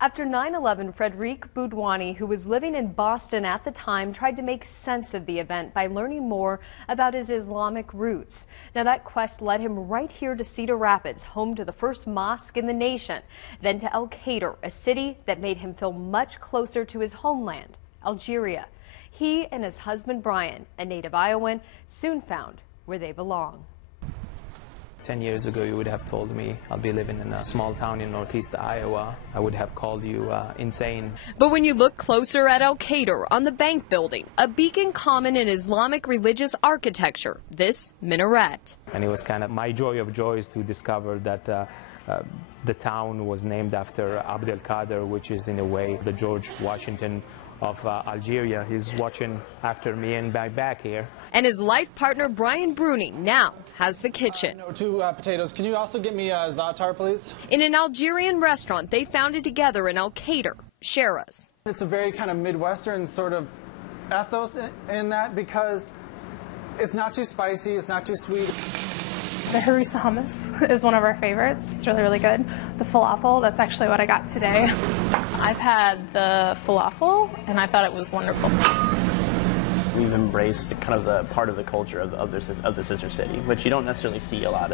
After 9/11, Frederique Boudouani, who was living in Boston at the time, tried to make sense of the event by learning more about his Islamic roots. Now, that quest led him right here to Cedar Rapids, home to the first mosque in the nation, then to Elkader, a city that made him feel much closer to his homeland, Algeria. He and his husband Brian, a native Iowan, soon found where they belong. 10 years ago, you would have told me I'll be living in a small town in northeast Iowa. I would have called you insane. But when you look closer at Elkader on the bank building, a beacon common in Islamic religious architecture, this minaret. And it was kind of my joy of joys to discover that the town was named after Elkader, which is in a way the George Washington of Algeria. He's watching after me and back here. And his life partner, Brian Bruening, now has the kitchen. No, two potatoes. Can you also get me a za'atar, please? In an Algerian restaurant, they found it together in Elkader. Share us. It's a very kind of Midwestern sort of ethos in that, because it's not too spicy, it's not too sweet. The harissa hummus is one of our favorites. It's really, really good. The falafel, that's actually what I got today. I've had the falafel, and I thought it was wonderful. We've embraced kind of the part of the culture of the sister city, which you don't necessarily see a lot,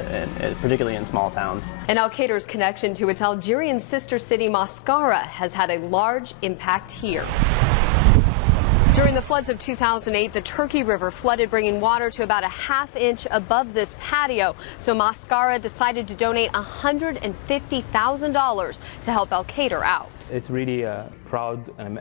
particularly in small towns. And Elkader's connection to its Algerian sister city, Mascara, has had a large impact here. During the floods of 2008, the Turkey River flooded, bringing water to about a half-inch above this patio. So Mascara decided to donate $150,000 to help Elkader out. It's really a proud and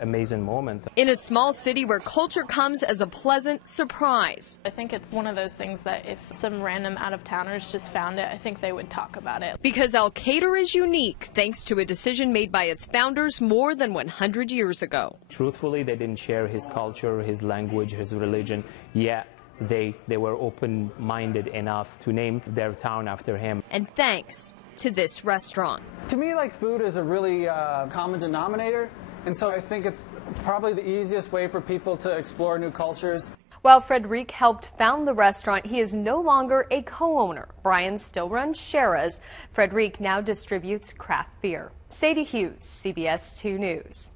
amazing moment. In a small city where culture comes as a pleasant surprise. I think it's one of those things that if some random out-of-towners just found it, I think they would talk about it. Because Elkader is unique thanks to a decision made by its founders more than 100 years ago. Truthfully, they didn't share his culture, his language, his religion, yet they were open-minded enough to name their town after him. And thanks to this restaurant. To me, like, food is a really common denominator, and so I think it's probably the easiest way for people to explore new cultures. While Frederique helped found the restaurant, he is no longer a co-owner. Brian still runs Shara's. Frederique now distributes craft beer. Sadie Hughes, CBS 2 News.